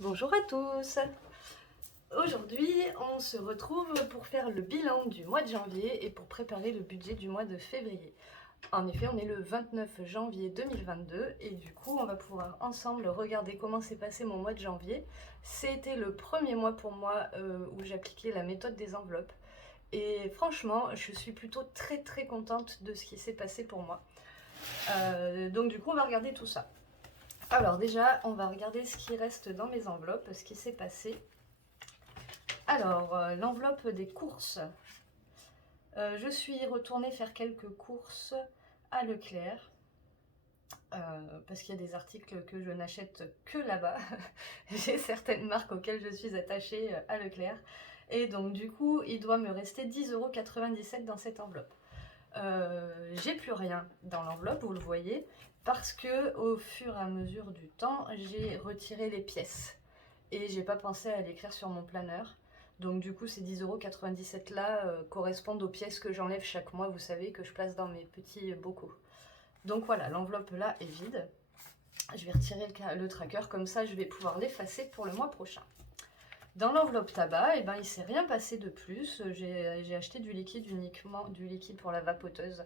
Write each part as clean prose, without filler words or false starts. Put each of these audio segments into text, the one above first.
Bonjour à tous. Aujourd'hui, on se retrouve pour faire le bilan du mois de janvier et pour préparer le budget du mois de février. En effet, on est le 29 janvier 2022 et du coup, on va pouvoir ensemble regarder comment s'est passé mon mois de janvier. C'était le premier mois pour moi où j'appliquais la méthode des enveloppes. Et franchement, je suis plutôt très contente de ce qui s'est passé pour moi. Donc du coup, on va regarder tout ça. Alors déjà, on va regarder ce qui reste dans mes enveloppes, ce qui s'est passé. Alors, l'enveloppe des courses. Je suis retournée faire quelques courses à Leclerc. Parce qu'il y a des articles que je n'achète que là-bas. J'ai certaines marques auxquelles je suis attachée à Leclerc. Et donc du coup, il doit me rester 10,97 € dans cette enveloppe. J'ai plus rien dans l'enveloppe, vous le voyez, parce que au fur et à mesure du temps, j'ai retiré les pièces. Et j'ai pas pensé à l'écrire sur mon planeur. Donc du coup, ces 10,97 € là correspondent aux pièces que j'enlève chaque mois, vous savez, que je place dans mes petits bocaux. Donc voilà, l'enveloppe là est vide. Je vais retirer le tracker, comme ça je vais pouvoir l'effacer pour le mois prochain. Dans l'enveloppe tabac, eh ben, il ne s'est rien passé de plus. J'ai acheté du liquide uniquement, du liquide pour la vapoteuse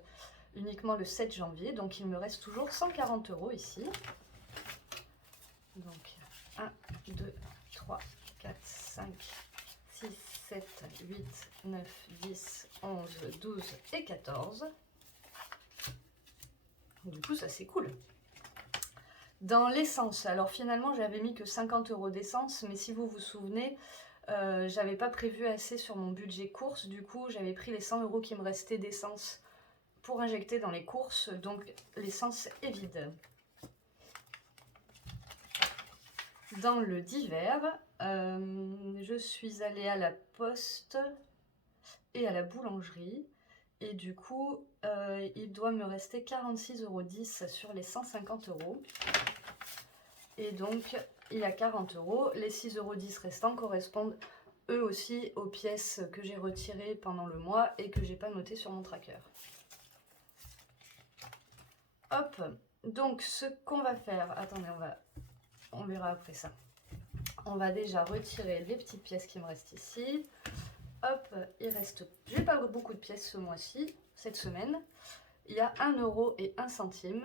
uniquement le 7 janvier. Donc il me reste toujours 140 € ici. Donc 1, 2, 3, 4, 5, 6, 7, 8, 9, 10, 11, 12 et 14. Du coup, ça c'est cool. Dans l'essence, alors finalement j'avais mis que 50 € d'essence, mais si vous vous souvenez, j'avais pas prévu assez sur mon budget course, du coup j'avais pris les 100 € qui me restaient d'essence pour injecter dans les courses, donc l'essence est vide. Dans le divers, je suis allée à la poste et à la boulangerie. Et du coup, il doit me rester 46,10 € sur les 150 €. Et donc, il y a 40 €. Les 6,10 € restants correspondent eux aussi aux pièces que j'ai retirées pendant le mois et que j'ai pas notées sur mon tracker. Hop, donc ce qu'on va faire, attendez, on verra après ça. On va déjà retirer les petites pièces qui me restent ici. Hop, il reste, j'ai pas beaucoup de pièces ce mois-ci, cette semaine. Il y a 1 € et 1 centime.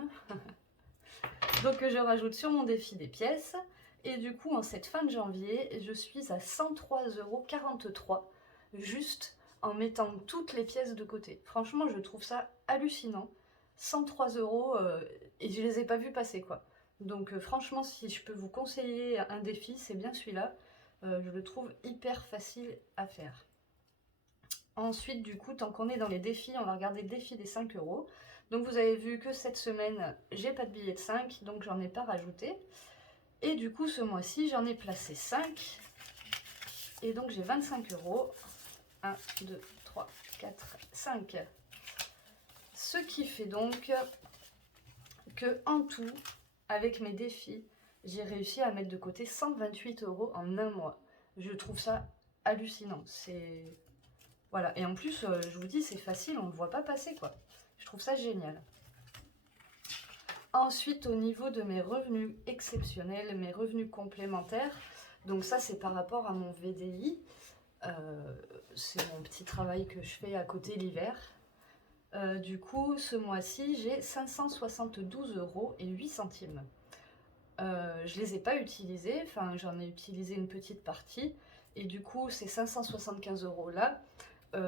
Donc je rajoute sur mon défi des pièces. Et du coup, en cette fin de janvier, je suis à 103,43 € juste en mettant toutes les pièces de côté. Franchement, je trouve ça hallucinant. 103 € et je les ai pas vus passer quoi. Donc franchement, si je peux vous conseiller un défi, c'est bien celui-là. Je le trouve hyper facile à faire. Ensuite, du coup, tant qu'on est dans les défis, on va regarder le défi des 5 €. Donc vous avez vu que cette semaine, j'ai pas de billet de 5, donc j'en ai pas rajouté. Et du coup, ce mois-ci, j'en ai placé 5. Et donc j'ai 25 €. 1, 2, 3, 4, 5. Ce qui fait donc que en tout, avec mes défis, j'ai réussi à mettre de côté 128 € en un mois. Je trouve ça hallucinant. C'est... Voilà, et en plus, je vous dis, c'est facile, on ne le voit pas passer, quoi. Je trouve ça génial. Ensuite, au niveau de mes revenus exceptionnels, mes revenus complémentaires, donc ça, c'est par rapport à mon VDI. C'est mon petit travail que je fais à côté l'hiver. Du coup, ce mois-ci, j'ai 572,08 €. Je les ai pas utilisés, enfin j'en ai utilisé une petite partie. Et du coup, ces 575 € là,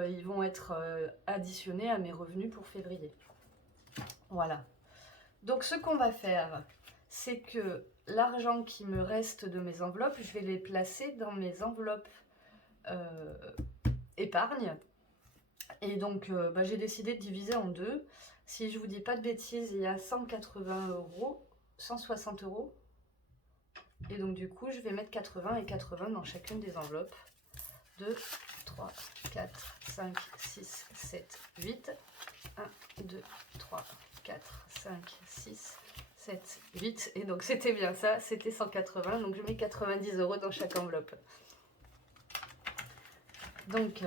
ils vont être additionnés à mes revenus pour février. Voilà. Donc ce qu'on va faire, c'est que l'argent qui me reste de mes enveloppes, je vais les placer dans mes enveloppes épargne. Et donc j'ai décidé de diviser en deux. Si je vous dis pas de bêtises, il y a 180 €, 160 €. Et donc du coup, je vais mettre 80 et 80 dans chacune des enveloppes. 2, 3, 4, 5, 6, 7, 8. 1, 2, 3, 4, 5, 6, 7, 8. Et donc c'était bien ça, c'était 180. Donc je mets 90 € dans chaque enveloppe. Donc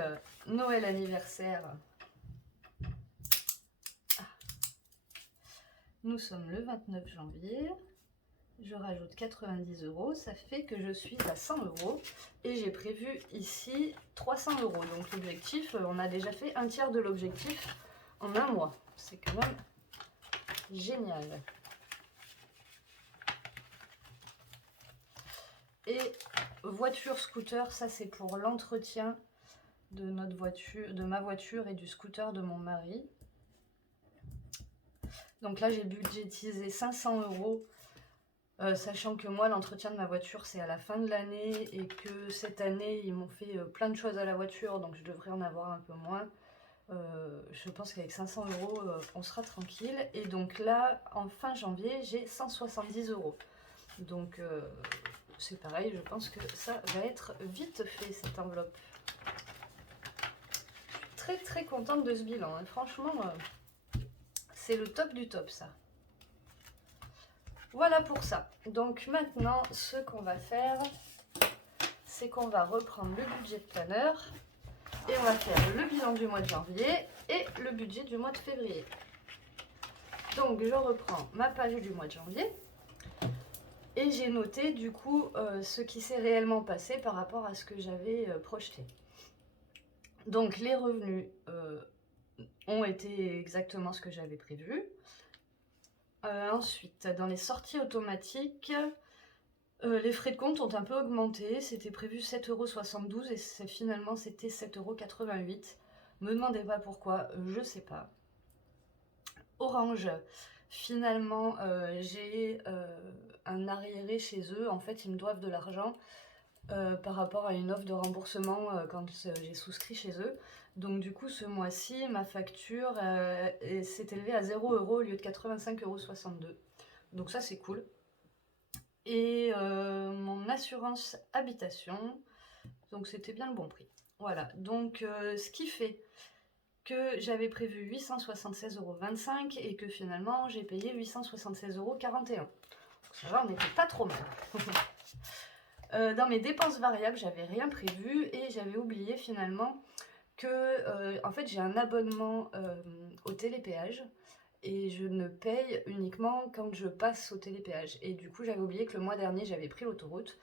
Noël anniversaire. Nous sommes le 29 janvier. je rajoute 90 €, ça fait que je suis à 100 € et j'ai prévu ici 300 €. Donc l'objectif, on a déjà fait un tiers de l'objectif en un mois. C'est quand même génial. Et voiture, scooter, ça c'est pour l'entretien de notre voiture, de ma voiture et du scooter de mon mari. Donc là j'ai budgétisé 500 €. Sachant que moi, l'entretien de ma voiture, c'est à la fin de l'année et que cette année, ils m'ont fait plein de choses à la voiture, donc je devrais en avoir un peu moins. Je pense qu'avec 500 €, on sera tranquille. Et donc là, en fin janvier, j'ai 170 €. Donc c'est pareil, je pense que ça va être vite fait, cette enveloppe. Je suis très contente de ce bilan, hein. Franchement, c'est le top du top, ça. Voilà pour ça. Donc maintenant, ce qu'on va faire, c'est qu'on va reprendre le budget de planner et on va faire le bilan du mois de janvier et le budget du mois de février. Donc je reprends ma page du mois de janvier et j'ai noté du coup ce qui s'est réellement passé par rapport à ce que j'avais projeté. Donc les revenus ont été exactement ce que j'avais prévu. Ensuite, dans les sorties automatiques, les frais de compte ont un peu augmenté. C'était prévu 7,72 € et finalement c'était 7,88 €. Me demandez pas pourquoi, je sais pas. Orange, finalement j'ai un arriéré chez eux. En fait, ils me doivent de l'argent par rapport à une offre de remboursement quand j'ai souscrit chez eux. Donc du coup, ce mois-ci, ma facture s'est élevée à 0 € au lieu de 85,62 €. Donc ça, c'est cool. Et mon assurance habitation, donc c'était bien le bon prix. Voilà, donc ce qui fait que j'avais prévu 876,25 € et que finalement j'ai payé 876,41 €. Ça va, on n'était pas trop mal. Dans mes dépenses variables, j'avais rien prévu et j'avais oublié finalement que en fait j'ai un abonnement au télépéage et je ne paye uniquement quand je passe au télépéage. Et du coup j'avais oublié que le mois dernier j'avais pris l'autoroute.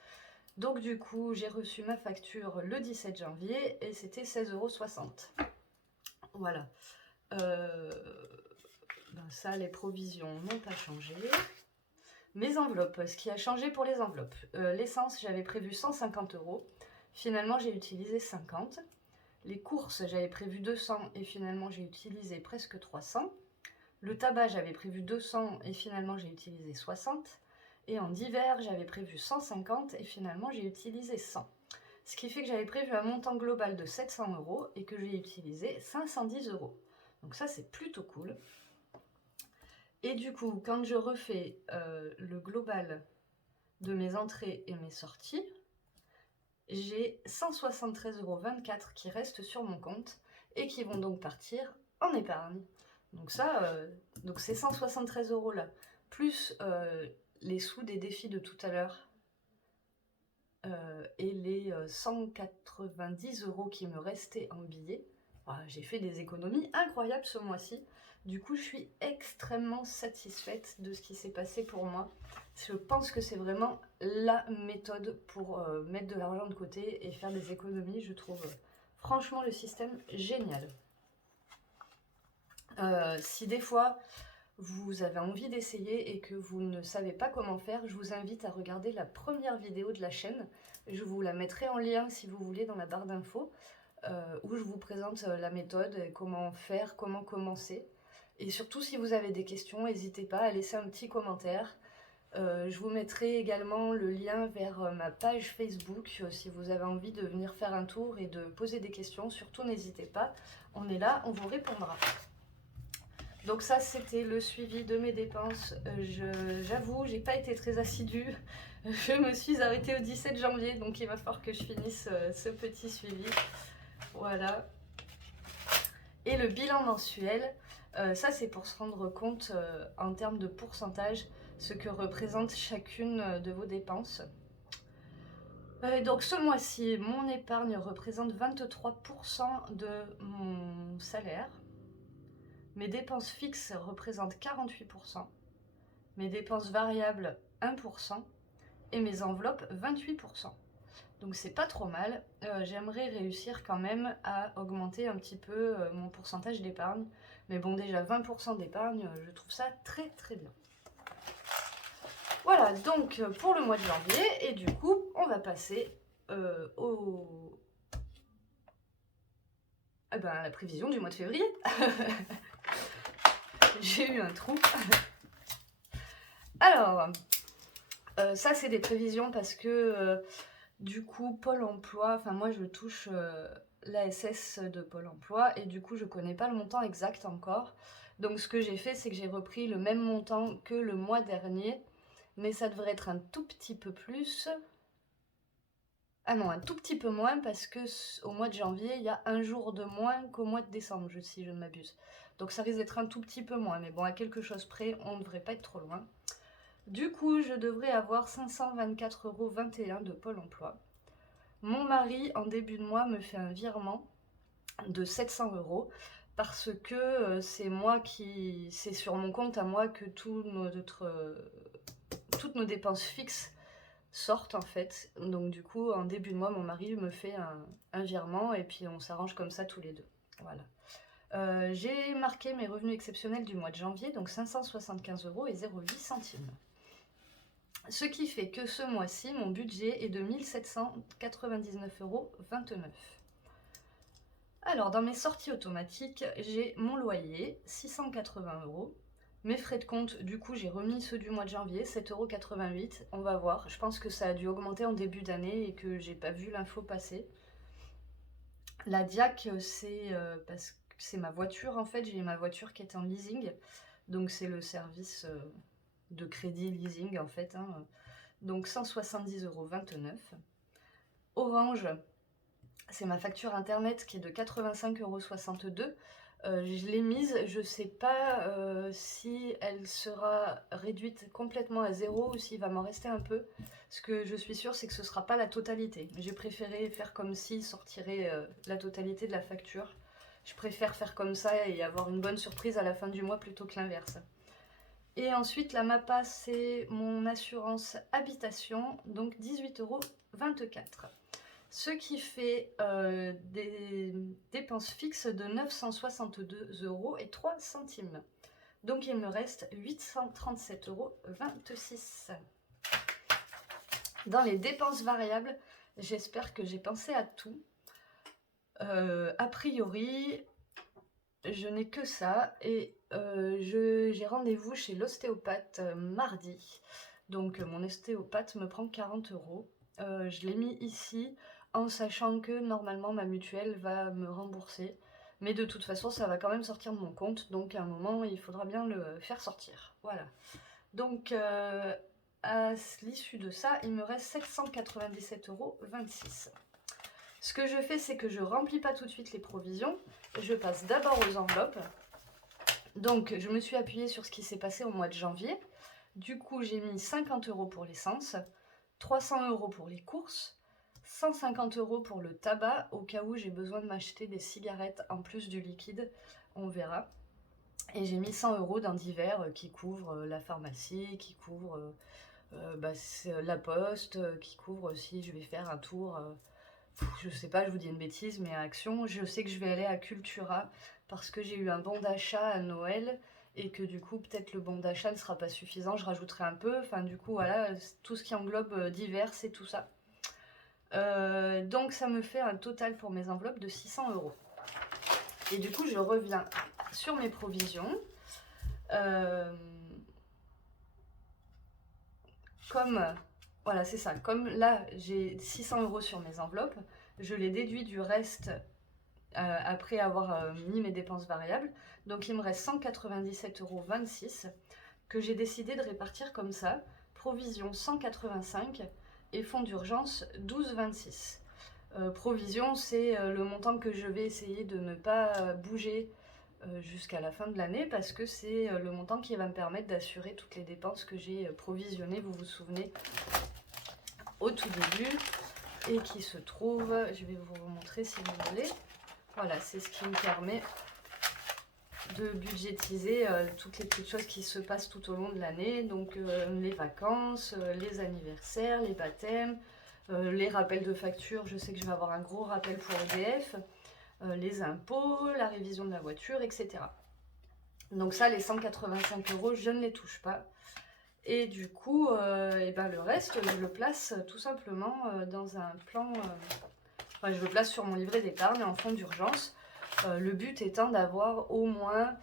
Donc du coup j'ai reçu ma facture le 17 janvier et c'était 16,60 €. Voilà. Ben ça, les provisions n'ont pas changé. Mes enveloppes, ce qui a changé pour les enveloppes. L'essence, j'avais prévu 150 €. Finalement, j'ai utilisé 50. Les courses, j'avais prévu 200 et finalement, j'ai utilisé presque 300. Le tabac, j'avais prévu 200 et finalement, j'ai utilisé 60. Et en divers, j'avais prévu 150 et finalement, j'ai utilisé 100. Ce qui fait que j'avais prévu un montant global de 700 € et que j'ai utilisé 510 €. Donc ça, c'est plutôt cool. Et du coup, quand je refais le global de mes entrées et mes sorties, j'ai 173,24 € qui restent sur mon compte et qui vont donc partir en épargne. Donc ça, donc ces 173 € là, plus les sous des défis de tout à l'heure et les 190 € qui me restaient en billets, j'ai fait des économies incroyables ce mois-ci. Du coup, je suis extrêmement satisfaite de ce qui s'est passé pour moi. Je pense que c'est vraiment la méthode pour mettre de l'argent de côté et faire des économies. Je trouve franchement le système génial. Si des fois vous avez envie d'essayer et que vous ne savez pas comment faire, je vous invite à regarder la première vidéo de la chaîne. Je vous la mettrai en lien si vous voulez dans la barre d'infos, où je vous présente la méthode, comment faire, comment commencer. Et surtout, si vous avez des questions, n'hésitez pas à laisser un petit commentaire. Je vous mettrai également le lien vers ma page Facebook si vous avez envie de venir faire un tour et de poser des questions. Surtout, n'hésitez pas, on est là, on vous répondra. Donc ça, c'était le suivi de mes dépenses. J'avoue, j'ai pas été très assidue. Je me suis arrêtée au 17 janvier, donc il va falloir que je finisse ce petit suivi. Voilà. Et le bilan mensuel, ça c'est pour se rendre compte en termes de pourcentage ce que représente chacune de vos dépenses. Donc ce mois-ci, mon épargne représente 23% de mon salaire. Mes dépenses fixes représentent 48%. Mes dépenses variables 1% et mes enveloppes 28%. Donc c'est pas trop mal. J'aimerais réussir quand même à augmenter un petit peu mon pourcentage d'épargne. Mais bon, déjà 20% d'épargne, je trouve ça très très bien. Voilà, donc pour le mois de janvier, et du coup, on va passer à la prévision du mois de février. J'ai eu un trou. Alors, ça c'est des prévisions parce que du coup, Pôle emploi, enfin moi je touche l'ASS de Pôle emploi et du coup je connais pas le montant exact encore. Donc ce que j'ai fait, c'est que j'ai repris le même montant que le mois dernier, mais ça devrait être un tout petit peu plus. Ah non, un tout petit peu moins parce que au mois de janvier, il y a un jour de moins qu'au mois de décembre, si je ne m'abuse. Donc ça risque d'être un tout petit peu moins, mais bon, à quelque chose près, on ne devrait pas être trop loin. Du coup, je devrais avoir 524,21 € de Pôle emploi. Mon mari, en début de mois, me fait un virement de 700 € parce que c'est sur mon compte à moi que toutes nos dépenses fixes sortent en fait. Donc du coup, en début de mois, mon mari me fait un virement et puis on s'arrange comme ça tous les deux. Voilà. J'ai marqué mes revenus exceptionnels du mois de janvier, donc 575,08 €. Ce qui fait que ce mois-ci, mon budget est de 1799,29 €. Alors, dans mes sorties automatiques, j'ai mon loyer, 680 €. Mes frais de compte, du coup, j'ai remis ceux du mois de janvier, 7,88 €. On va voir. Je pense que ça a dû augmenter en début d'année et que j'ai pas vu l'info passer. La DIAC, c'est parce que c'est ma voiture en fait. J'ai ma voiture qui est en leasing. Donc, c'est le service de crédit leasing en fait. Donc, 170,29 €. Orange, c'est ma facture internet qui est de 85,62 €. Je l'ai mise, je ne sais pas si elle sera réduite complètement à zéro ou s'il va m'en rester un peu. Ce que je suis sûre, c'est que ce ne sera pas la totalité. J'ai préféré faire comme s'il sortirait la totalité de la facture. Je préfère faire comme ça et avoir une bonne surprise à la fin du mois plutôt que l'inverse. Et ensuite, la MAPA, c'est mon assurance habitation, donc 18,24 €. Ce qui fait des dépenses fixes de 962,03 €. Donc il me reste 837,26 €. Dans les dépenses variables, j'espère que j'ai pensé à tout. A priori, je n'ai que ça et j'ai rendez-vous chez l'ostéopathe mardi. Donc mon ostéopathe me prend 40 €. Je l'ai mis ici en sachant que normalement ma mutuelle va me rembourser. Mais de toute façon, ça va quand même sortir de mon compte. Donc à un moment, il faudra bien le faire sortir. Voilà. Donc à l'issue de ça, il me reste 797,26 €. Ce que je fais, c'est que je ne remplis pas tout de suite les provisions. Je passe d'abord aux enveloppes. Donc je me suis appuyée sur ce qui s'est passé au mois de janvier. Du coup, j'ai mis 50 € pour l'essence, 300 € pour les courses, 150 € pour le tabac, au cas où j'ai besoin de m'acheter des cigarettes en plus du liquide, on verra. Et j'ai mis 100 € dans divers qui couvrent la pharmacie, qui couvrent la poste, qui couvrent si je vais faire un tour, je sais pas, je vous dis une bêtise, mais à Action, je sais que je vais aller à Cultura parce que j'ai eu un bon d'achat à Noël et que du coup peut-être le bon d'achat ne sera pas suffisant, je rajouterai un peu, enfin du coup voilà, tout ce qui englobe divers et tout ça. Donc ça me fait un total pour mes enveloppes de 600 €. Et du coup je reviens sur mes provisions. Voilà, c'est ça, comme là j'ai 600 € sur mes enveloppes, je les déduis du reste après avoir mis mes dépenses variables. Donc il me reste 197,26 € que j'ai décidé de répartir comme ça. Provision 185 et fonds d'urgence 12,26. Provision, c'est le montant que je vais essayer de ne pas bouger jusqu'à la fin de l'année parce que c'est le montant qui va me permettre d'assurer toutes les dépenses que j'ai provisionnées, vous vous souvenez, au tout début, et qui se trouve, je vais vous remontrer si vous voulez. Voilà, c'est ce qui me permet de budgétiser toutes les petites choses qui se passent tout au long de l'année, donc les vacances, les anniversaires, les baptêmes, les rappels de factures. Je sais que je vais avoir un gros rappel pour EDF, les impôts, la révision de la voiture, etc. Donc ça, les 185 €, je ne les touche pas. Et du coup, et ben le reste, je le place tout simplement dans un plan... enfin, je le place sur mon livret d'épargne en fonds d'urgence. Le but étant d'avoir au moins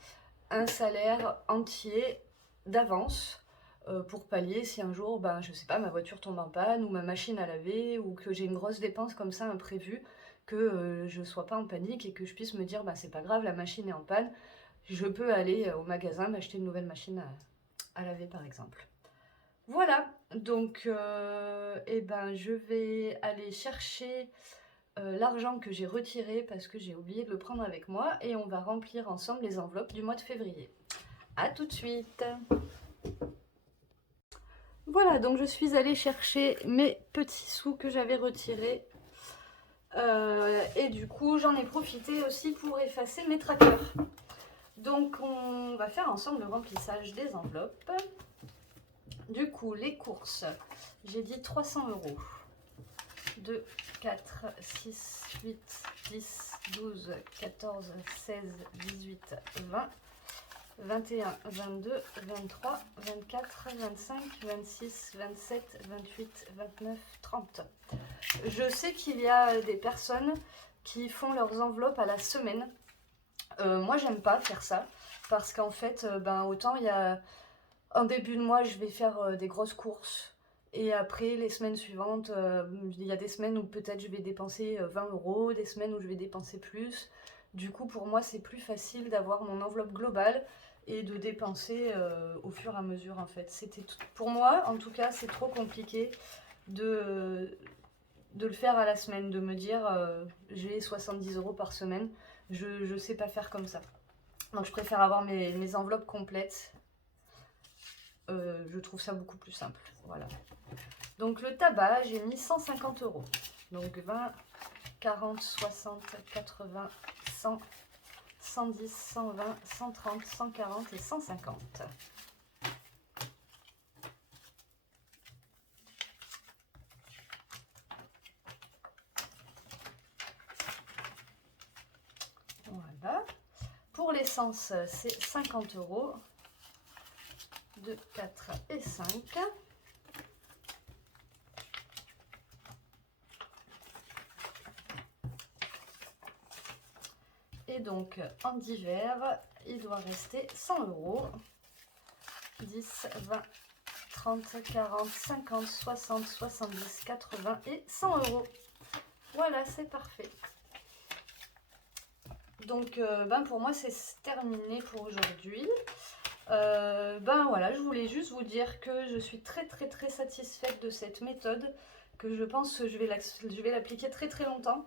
un salaire entier d'avance pour pallier si un jour, ben, je sais pas, ma voiture tombe en panne ou ma machine à laver ou que j'ai une grosse dépense comme ça imprévue, que je sois pas en panique et que je puisse me dire, ben, c'est pas grave, la machine est en panne, je peux aller au magasin m'acheter une nouvelle machine à laver par exemple. Voilà, donc eh ben, je vais aller chercher l'argent que j'ai retiré parce que j'ai oublié de le prendre avec moi et on va remplir ensemble les enveloppes du mois de février. A tout de suite. Voilà, donc je suis allée chercher mes petits sous que j'avais retirés et du coup j'en ai profité aussi pour effacer mes trackers. Donc on va faire ensemble le remplissage des enveloppes. Du coup, les courses, j'ai dit 300 €. 2, 4, 6, 8, 10, 12, 14, 16, 18, 20, 21, 22, 23, 24, 25, 26, 27, 28, 29, 30. Je sais qu'il y a des personnes qui font leurs enveloppes à la semaine. Moi, j'aime pas faire ça parce qu'en fait, ben, autant il y a... En début de mois, je vais faire des grosses courses. Et après, les semaines suivantes, il y a des semaines où peut-être je vais dépenser 20 €, des semaines où je vais dépenser plus. Du coup, pour moi, c'est plus facile d'avoir mon enveloppe globale et de dépenser au fur et à mesure, en fait. Pour moi, en tout cas, c'est trop compliqué de le faire à la semaine, de me dire j'ai 70 € par semaine. Je sais pas faire comme ça. Donc, je préfère avoir mes enveloppes complètes. Je trouve ça beaucoup plus simple, voilà. Donc le tabac, j'ai mis 150 €. Donc 20, 40, 60, 80, 100, 110, 120, 130, 140 et 150. Voilà. Pour l'essence, c'est 50 €. 2, 4 et 5. Et donc en divers, il doit rester 100 €. 10, 20, 30, 40, 50, 60, 70, 80 et 100 €. Voilà, c'est parfait. Donc ben pour moi c'est terminé pour aujourd'hui. Ben voilà, je voulais juste vous dire que je suis très satisfaite de cette méthode, que je pense que je vais l'appliquer très longtemps.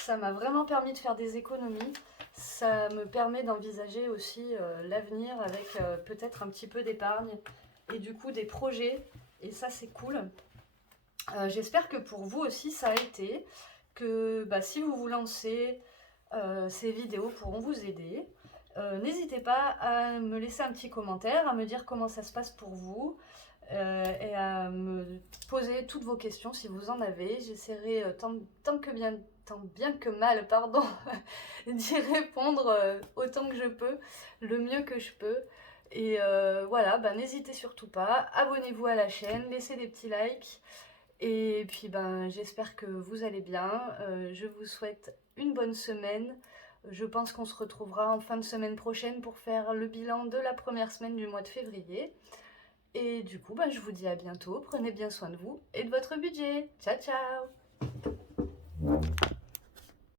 Ça m'a vraiment permis de faire des économies, ça me permet d'envisager aussi l'avenir avec peut-être un petit peu d'épargne et du coup des projets, et ça c'est cool. J'espère que pour vous aussi ça a été, que bah, si vous vous lancez, ces vidéos pourront vous aider. N'hésitez pas à me laisser un petit commentaire, à me dire comment ça se passe pour vous et à me poser toutes vos questions si vous en avez. J'essaierai tant bien que mal, pardon, d'y répondre autant que je peux, le mieux que je peux. Et voilà, bah, n'hésitez surtout pas, abonnez-vous à la chaîne, laissez des petits likes. Et puis ben, j'espère que vous allez bien. Je vous souhaite une bonne semaine. Je pense qu'on se retrouvera en fin de semaine prochaine pour faire le bilan de la première semaine du mois de février. Et du coup, ben, je vous dis à bientôt. Prenez bien soin de vous et de votre budget. Ciao, ciao!